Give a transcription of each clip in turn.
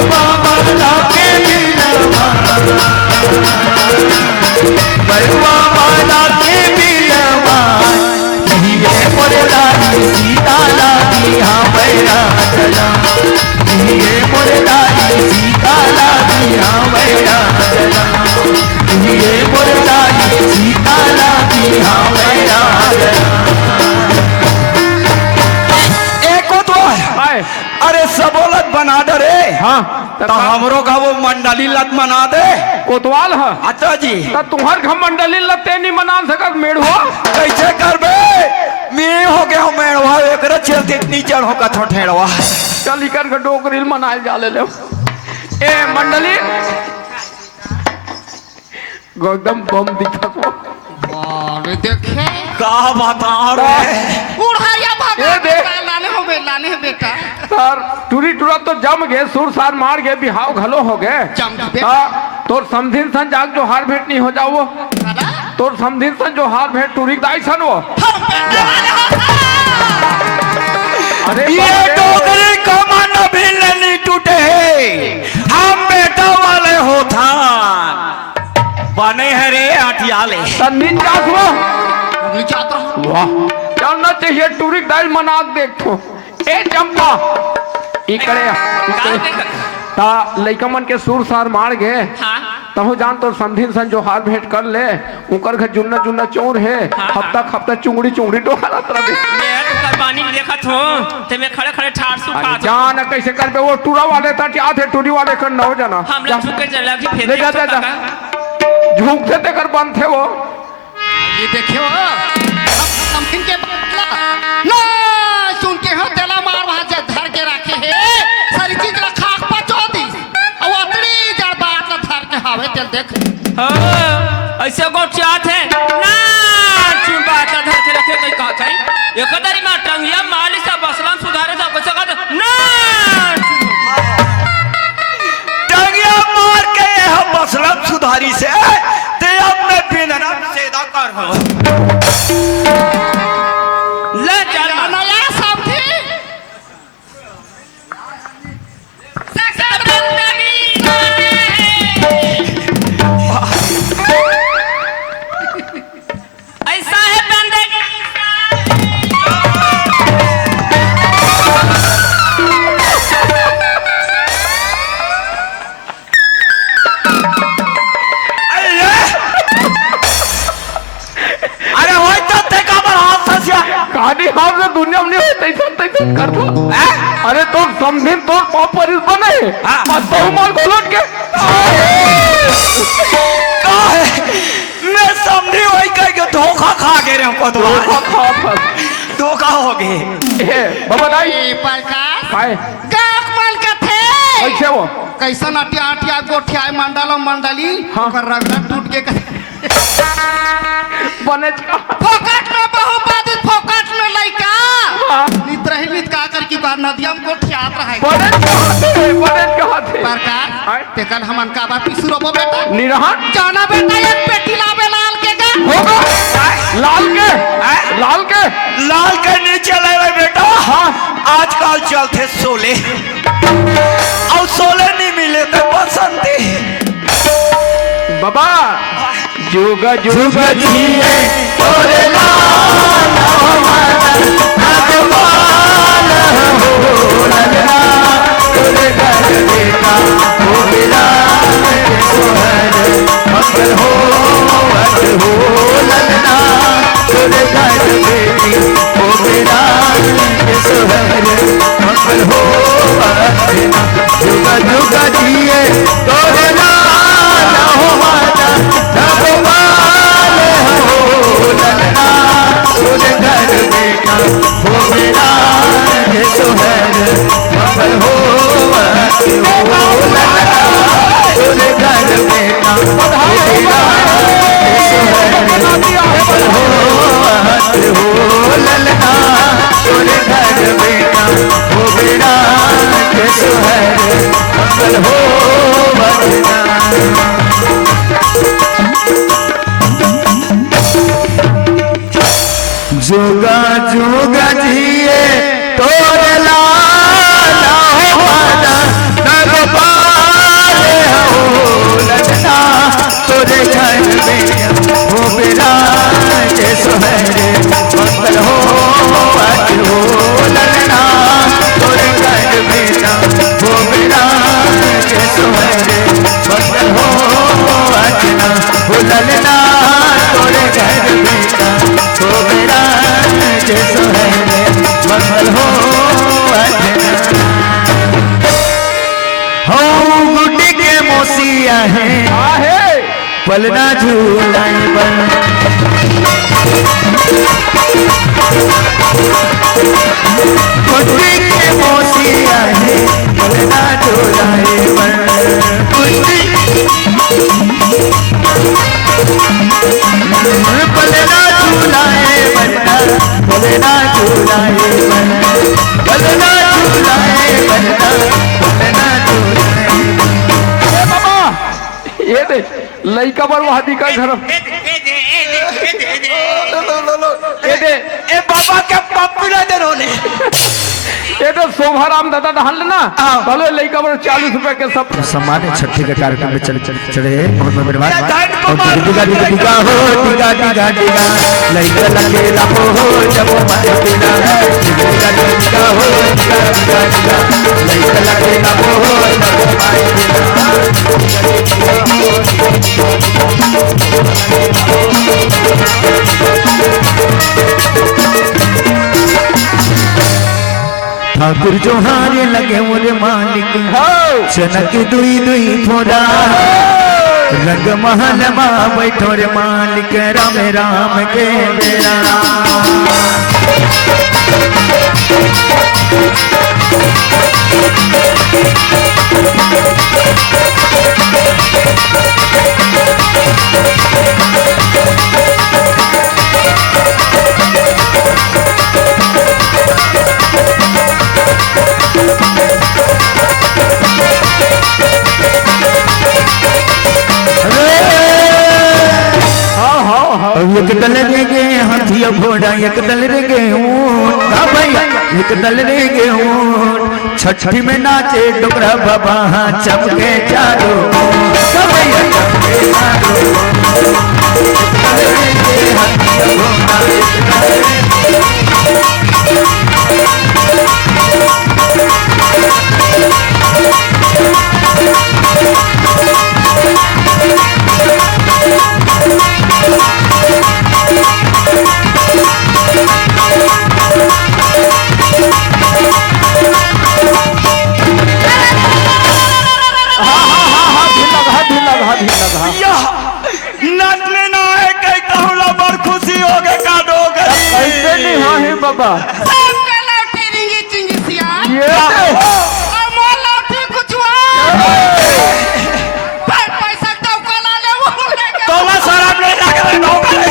बैठवा माला के बिलवा बैठवा माला के बिलवा ये मोरे लाली सीता लागी हाँ बैरा चला ये मोरे लाली सीता लागी हाँ बैरा चला ये मोरे लाली सीता लागी हाँ बैरा एको तो अरे सबोलत बना दे रे हाँ तो हमरो का वो मंडली लत मना दे कोतवाल है अच्छा जी तो तुम्हार घर मंडली लते नहीं मना सकत मेढ़वा कैसे करबे मैं हो गया हूँ मेढ़वा एकरा चलते इतनी चढ़ हो का ठेड़वा चल इकर के डोकरील मनाए जा ले ए मंडली एकदम बम दिखत हो अरे देखे का बता रे उड़ाया भागा ये देख। लाने हो बेटा सर टूरी टूरा तो जम गए सुर सार मार गए बिहाव घलो हो गए जम गए बेटा। हाँ, तोर समधिन सन जाग जो हार भेंट नहीं हो जाओ वो अरे तोर समधिन सन जो हार भेंट टूरी दाई सन वो अरे ये डोगरी का मन भी नहीं टूटे हम बेटा वाले हो था बने है रे आटियाले तन्नीन जास वो अगली जात रहा वाह चलना चाहिए टूरी दाई मना देखो ए चंपा इकड़े ता लइका मन के सुर सार मार गए तहु जान तो समधिन सन जो हार भेंट कर ले उकर घर जुन्ना जुन्ना चोर है हफ्ता हफ्ता चुंगड़ी चुंगड़ी डोहारत रहे मैं तो कुर्बानी देखत हूं ते में खड़े खड़े ठाड़ सुखा जान कैसे कर बे वो टूरा वाले था क्या थे टूरी वाले कर न हो जाना हम लोग झुके चला कि फिर ले जा जा जा झुक से ते कर बंद थे वो ये देखियो हम इनके ना सुन के हो तेला मार वहां से धर के रखे है सारी चीज ला खाक पचो दी और अतड़ी जड़ बात ला धर के हावे चल देख हां ऐसे को चाहत है ना चुन बात धर के रखे कोई कहत है एकदारी में टंगिया माली सब असलम सुधारे सब कुछ कहत ना टंगिया मार के हम असलम सुधारी से ते अब मैं बिना सेदा कर हो ले चल नया सब थी ऐसा है बंदे अरे होय तो ते का हाथ फसिया कहानी हम से दुनिया में नहीं तैसन तैसन कर दो अरे तो समधिन तो पापरिस बने और तो मार घोलट के मैं समझी वही कह के धोखा खा के रे हमको धोखा हो गए ए बाबा दाई ये प्रकाश काय गाक माल का थे कैसे वो कैसा नाटिया आटिया गोठिया मंडल मंडली हाँ। ओकर रगड़ा टूट के बने का फोकट में बहु बाधित फोकट में लइका हाँ। नित रही नित का कर की बार नदिया में गोठियात रहे बने कहाँ थे प्रकाश ते कल हमन का बात पिसुरबो बेटा निरहन जाना बेटा एक पेटी लावे लाल के गा होगा लाल के नीचे ले रहे बेटा हाँ आजकल चलते सोले और सोले नहीं मिले तो बसंती बाबा जुग जुग जिए तोरे लाल तोरे घर बेटा हो मिला मंगल हो ललना तोरे घर बेटी हो मिला सोहर मंगल हो जुग जुग जिए तोरे लाल हो माता भगवान हो ललना तोरे घर बेटा हो मिला सोहर मंगल हो ललना तोरे घर बेटा हो मिला सोहर हो ललना तोरे घर बेटा हो मिला सोहर मंगल हो जोगा जोगा जिए तोरे लाल हो माता भगवान गुड्डी के मोसिया है आहे पलना झूलाए बन गुड्डी के मोसिया है पलना झूलाए बन गुड्डी पलना झूलाए बनना पलना झूलाए बन पलना झूलाए बनना पलना झूलाए। ए बाबा ये दे लइका बर वादी का घर ये दे ए बाबा के पप्पीला दे रोने ये तो शोभाराम दादा दहल ना चलो लइका बर 40 रुपए के सब सम्मान छठी के कार्यक्रम में चढ़े बहुत बर्बाद हो टिका टिका लइका लगे लापो हो जब मारे पिला टिका टिका हो टिका लइका लगे लापो हो जब मारे ठाकुर जोहारे लगे मोरे मालिक चनक दुई दुई फोड़ा रंग महल माँ बैठो रे मालिक राम राम के बेरा एक दल रे गे हाथिया घोड़ा एक दल रे गे ऊंट भैया एक दल रे गे ऊंट छठी में नाचे डोकरा बाबा चमके चारो भैया चमके चारो एक दल रे गे हाथिया घोड़ा एक दल रे नाचने ना है कई कहला बड़ खुशी हो गए का दो गई ऐसे नहीं हां है बाबा सब के लौटी रिंगी चिंगी सिया ये और मोर लौटी कुछ हुआ पैसा तो कला ले वो लेके तोला शराब ले लगे नो करे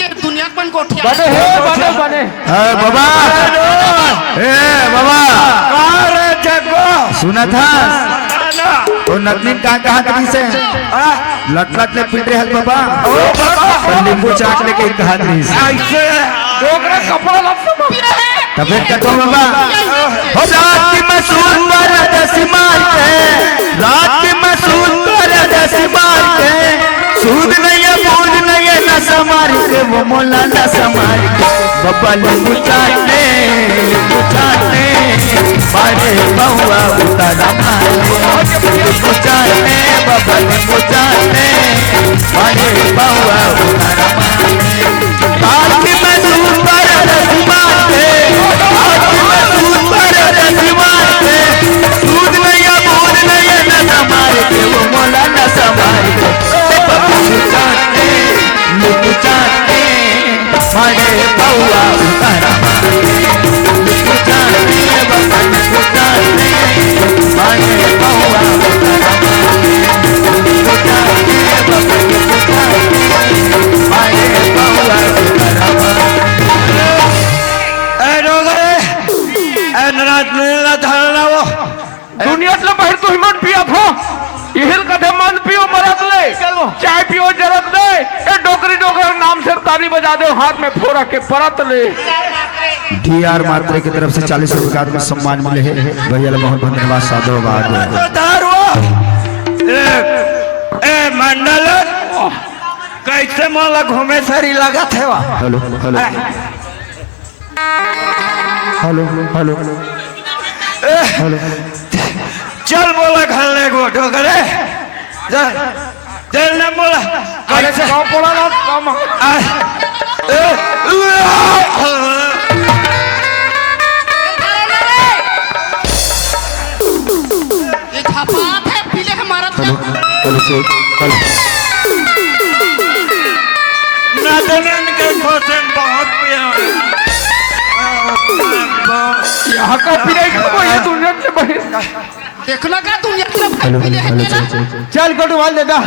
बने है बने बने बाबा ए बाबा सुना था तो नतनी का कहा कहीं से लट लट ले पीट रहे बाबा नींबू चाट लेके कहा कहीं से ओकरा कपड़ा लप तबे कतो बाबा हो रात में सूर पर दस मार के रात में सूर पर दस मार के सूद नहीं है बूझ नहीं है नशा मार के वो मोला नशा मार के बाबा नींबू चाटने मारे बहुआ उतारा मारे नींबू चाटने बाबा पूछाते मारे पौआ आखी में दूध पर रसमाते आखी में दूध पर रसमाते दूध नहीं दूध नहीं न समारे के वो मोला न समारे पूछाते पूछाते मारे पौआ दुनियातलं बाहेर तुम्ही मन पिया हो इहिल कधे मन पियो मरत ले चाय पियो जरत ले ए डोकरी डोकर नाम से ताली बजा दो हाथ में फोड़ा के परत ले डीआर मात्रे की तरफ से 40 रुपए का आत्म सम्मान मिले है भैया बहुत बहुत धन्यवाद साधुवाद ए मंडल कैसे मोला घूमे सरी लगा थे वा hello hello hello hello hello चल बोला खाने को डोकरे चल चल ना बोला अरे कौन बोला ना कम ये छपात है पीले के मारत है नादनन के भोजन बहुत पिया यहाँ का पीने को ये दुनिया से बाहर देखना का दुनिया के पीले है हेलो चल को डुबाल देता